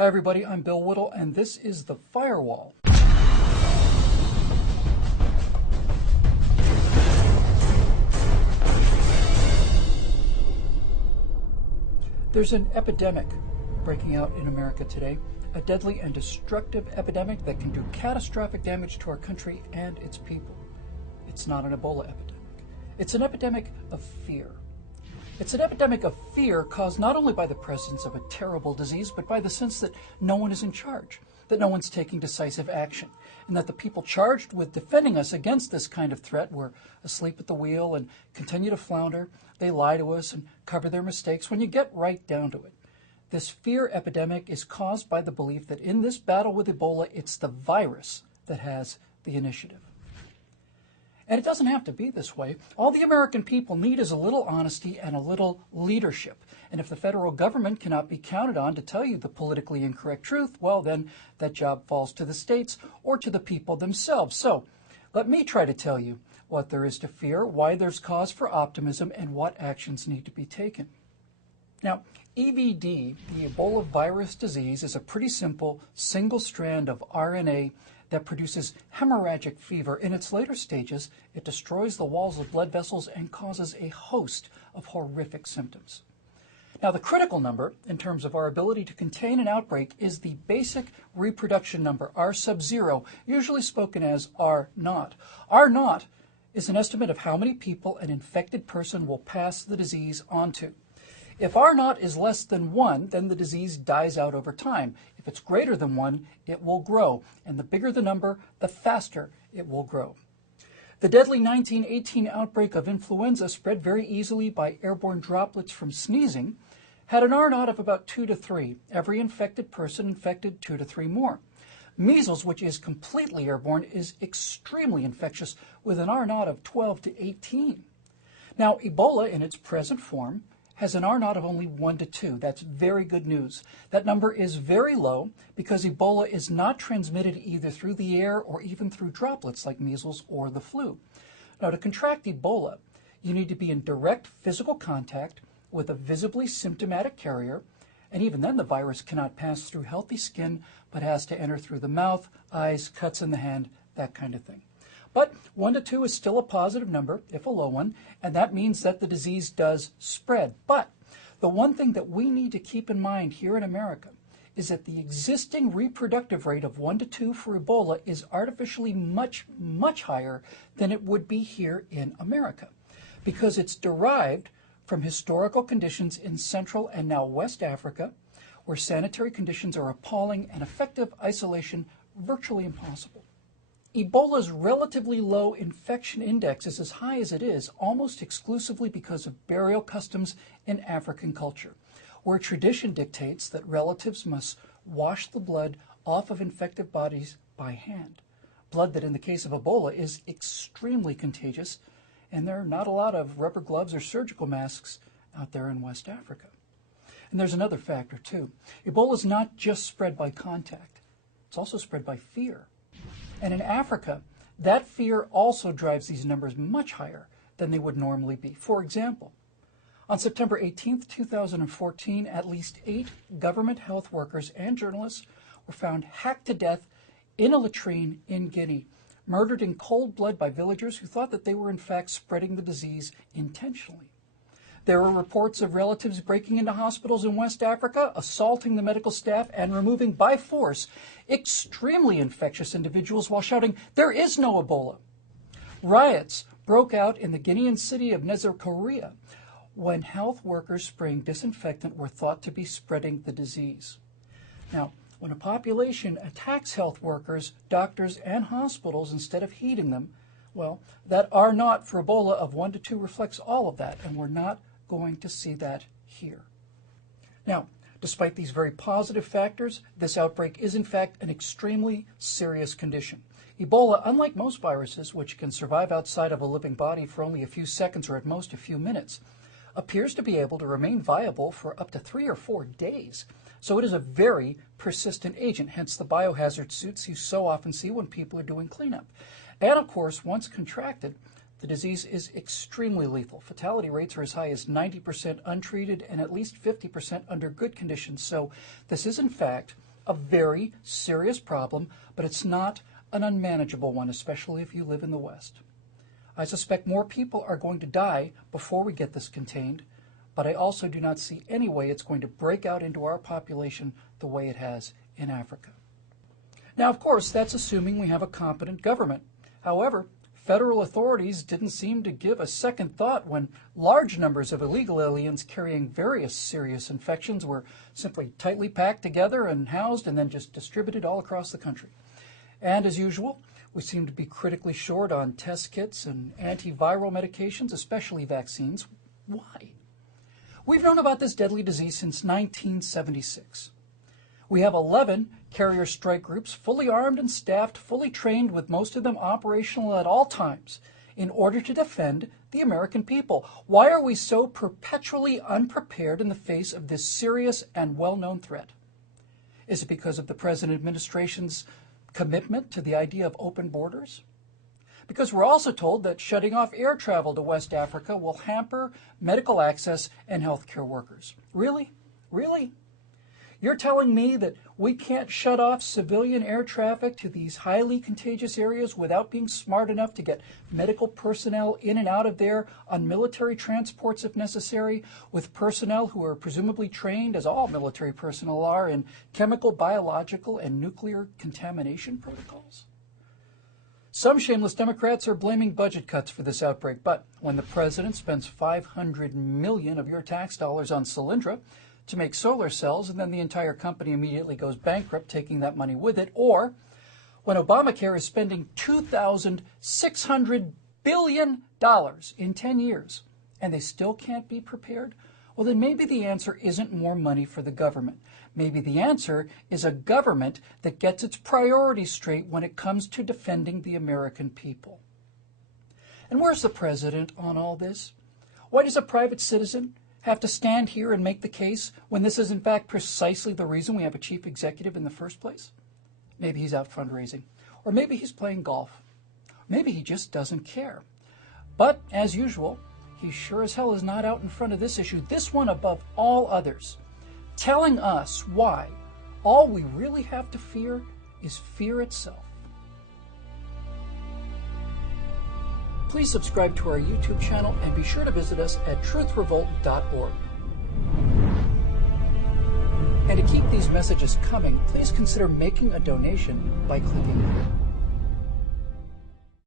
Hi everybody, I'm Bill Whittle and this is The Firewall. There's an epidemic breaking out in America today, a deadly and destructive epidemic that can do catastrophic damage to our country and its people. It's not an Ebola epidemic. It's an epidemic of fear. It's an epidemic of fear caused not only by the presence of a terrible disease, but by the sense that no one is in charge, that no one's taking decisive action, and that the people charged with defending us against this kind of threat were asleep at the wheel and continue to flounder. They lie to us and cover their mistakes when you get right down to it. This fear epidemic is caused by the belief that in this battle with Ebola, it's the virus that has the initiative. And it doesn't have to be this way. All the American people need is a little honesty and a little leadership. And if the federal government cannot be counted on to tell you the politically incorrect truth, well, then that job falls to the states or to the people themselves. So let me try to tell you what there is to fear, why there's cause for optimism, and what actions need to be taken. Now, EVD, the Ebola virus disease, is a pretty simple single strand of RNA that produces hemorrhagic fever. In its later stages, it destroys the walls of blood vessels and causes a host of horrific symptoms. Now, the critical number in terms of our ability to contain an outbreak is the basic reproduction number, R sub 0, usually spoken as R naught. R naught is an estimate of how many people an infected person will pass the disease on to. If R naught is less than 1, then the disease dies out over time. If it's greater than 1, it will grow. And the bigger the number, the faster it will grow. The deadly 1918 outbreak of influenza, spread very easily by airborne droplets from sneezing, had an R naught of about 2 to 3. Every infected person infected 2 to 3 more. Measles, which is completely airborne, is extremely infectious with an R naught of 12 to 18. Now, Ebola in its present form has an R naught of only 1 to 2. That's very good news. That number is very low because Ebola is not transmitted either through the air or even through droplets like measles or the flu. Now, to contract Ebola, you need to be in direct physical contact with a visibly symptomatic carrier, and even then the virus cannot pass through healthy skin, but has to enter through the mouth, eyes, cuts in the hand, that kind of thing. But 1 to 2 is still a positive number, if a low one, and that means that the disease does spread. But the one thing that we need to keep in mind here in America is that the existing reproductive rate of 1 to 2 for Ebola is artificially much, much higher than it would be here in America, because it's derived from historical conditions in Central and now West Africa, where sanitary conditions are appalling and effective isolation virtually impossible. Ebola's relatively low infection index is as high as it is almost exclusively because of burial customs in African culture, where tradition dictates that relatives must wash the blood off of infected bodies by hand. Blood that in the case of Ebola is extremely contagious, and there are not a lot of rubber gloves or surgical masks out there in West Africa. And there's another factor too. Ebola is not just spread by contact, it's also spread by fear. And in Africa, that fear also drives these numbers much higher than they would normally be. For example, on September 18, 2014, at least 8 government health workers and journalists were found hacked to death in a latrine in Guinea, murdered in cold blood by villagers who thought that they were in fact spreading the disease intentionally. There were reports of relatives breaking into hospitals in West Africa, assaulting the medical staff, and removing by force extremely infectious individuals while shouting, "There is no Ebola." Riots broke out in the Guinean city of Korea when health workers spraying disinfectant were thought to be spreading the disease. Now, when a population attacks health workers, doctors, and hospitals instead of heeding them, well, that R naught for Ebola of 1 to 2 reflects all of that, and we're not going to see that here. Now, despite these very positive factors, this outbreak is in fact an extremely serious condition. Ebola, unlike most viruses, which can survive outside of a living body for only a few seconds or at most a few minutes, appears to be able to remain viable for up to 3 or 4 days. So it is a very persistent agent, hence the biohazard suits you so often see when people are doing cleanup. And of course, once contracted, the disease is extremely lethal. Fatality rates are as high as 90% untreated and at least 50% under good conditions. So this is, in fact, a very serious problem, but it's not an unmanageable one, especially if you live in the West. I suspect more people are going to die before we get this contained, but I also do not see any way it's going to break out into our population the way it has in Africa. Now, of course, that's assuming we have a competent government. However, federal authorities didn't seem to give a second thought when large numbers of illegal aliens carrying various serious infections were simply tightly packed together and housed and then just distributed all across the country. And as usual, we seem to be critically short on test kits and antiviral medications, especially vaccines. Why? We've known about this deadly disease since 1976. We have 11 carrier strike groups, fully armed and staffed, fully trained, with most of them operational at all times in order to defend the American people. Why are we so perpetually unprepared in the face of this serious and well-known threat? Is it because of the present administration's commitment to the idea of open borders? Because we're also told that shutting off air travel to West Africa will hamper medical access and healthcare workers. Really? Really? You're telling me that we can't shut off civilian air traffic to these highly contagious areas without being smart enough to get medical personnel in and out of there on military transports if necessary, with personnel who are presumably trained, as all military personnel are, in chemical, biological, and nuclear contamination protocols? Some shameless Democrats are blaming budget cuts for this outbreak, but when the president spends $500 million of your tax dollars on Solyndra to make solar cells, and then the entire company immediately goes bankrupt, taking that money with it, or when Obamacare is spending $2,600 billion in 10 years, and they still can't be prepared, well, then maybe the answer isn't more money for the government. Maybe the answer is a government that gets its priorities straight when it comes to defending the American people. And where's the president on all this? Why does a private citizen have to stand here and make the case when this is in fact precisely the reason we have a chief executive in the first place? Maybe he's out fundraising, or maybe he's playing golf. Maybe he just doesn't care. But as usual, he sure as hell is not out in front of this issue, this one above all others, telling us why all we really have to fear is fear itself. Please subscribe to our YouTube channel and be sure to visit us at TruthRevoltOriginals. And to keep these messages coming, please consider making a donation by clicking here.